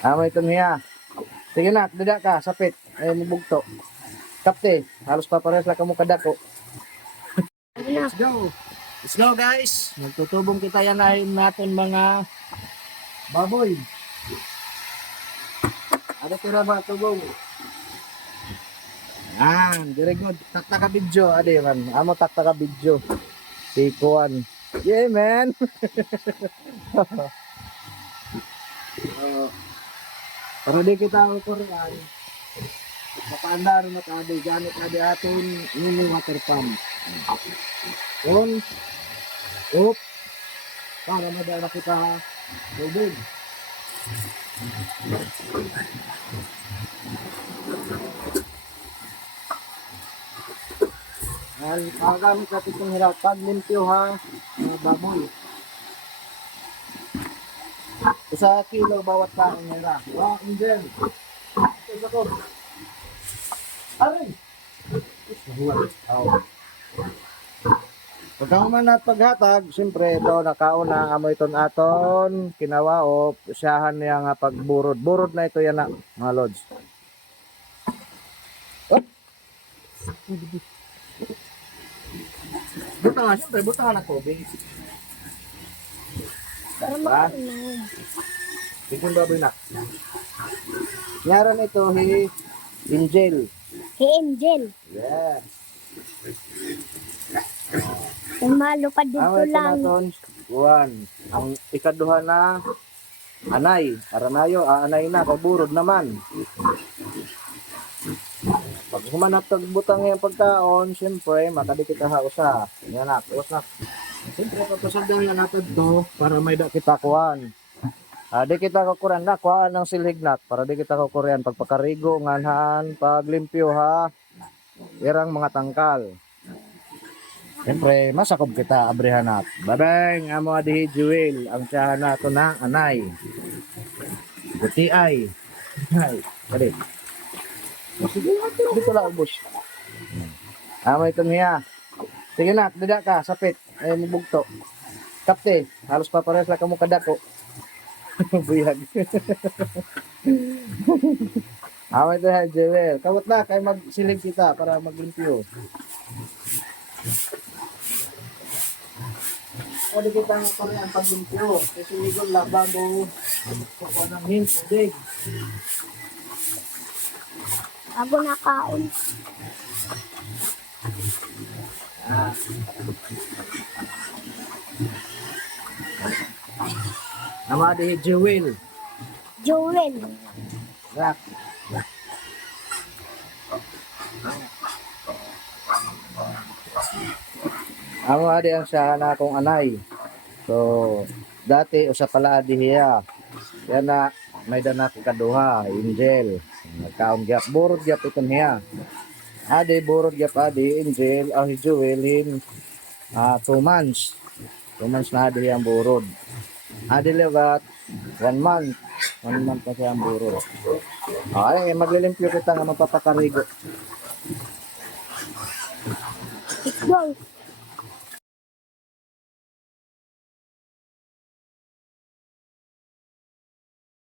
Amo ito niya. Sige na, dada ka, sapit. Ay, mabugto. Kapte, halos papares lang kamo kadako. Let's go. Let's go guys. Nagtutubong kita yan ay natin mga baboy. Ada tira ba tubong? Yan, very good. Takta ka video, ade man. Amo takta ka video. Tikuan. Yeah, man. Pero di kita ukuran. Mapaandar mo tabi, gamit na di atin mini water pump. Yun. Up. Para madala kita tubig. Yan, pagagamit natin itong hirap. Paglimpyo ha, mga baboy. Isa kilo bawat kain nila. Angel. Ito ko. Aray! Pagkaman at paghatag, siyempre ito nakauna amoy iton aton kinawa o siyahan niya nga pagburod. Burod na ito yan na mga lods. Oh! Buta nga siyempre, buta nga na tubig. Para makainom. Tignan baboy na. Ngaran ito, Angel. Hey, Angel. Yes. Kung malupad dito Ito lang. naton, Juan. Ang ikaduha na anay. Aranayo, aanay na, kaburod naman. Pag humanap tagbutang yung pagkaon, siyempre, makadikit ka usa. Yan na, uwas na. Siyempre, papasundan na natin to para may da kita kuhan. Di kita kukuran na, kuhaan ng silignat para di kita kukuran. Pagpakarigo, nganhan, paglimpyo ha, irang mga tangkal. Siyempre, masakob kita, abrihanap. Babeng, amo adihi Jewel, ang tiyahan nato na anay. Guti ay. Ay, balik. Sige na, dito lang ubos. Amo ito niya. Sige na, dada ka, sapit. Ay, mabugto. Kapte, halos papares lang kamo kadako. Buyag. Amo ito ha, Jewel. Kawat na, kay magsilig kita para maglimpyo. O, di kita nga pa rin ang paglimpyo. Kasi ligon lang bago kukuha ng hint, dig. Bago nakaon. Ah. Nama di Jewel. Joel. Rak. Amo adi ang siya na akong anay. So, dati usa pala adi hiya. Kaya na may dana kaduha, Angel. Nagkaon gyap burod gyap iton hiya. Adi burod gyap adi Angel ang Jewel in 2 months. 2 months na adi ang burod. Adi legat 1 month. 1 month pa siya ang burod. Okay, maglilimpyo kita nga magpapakarigo. Let's go.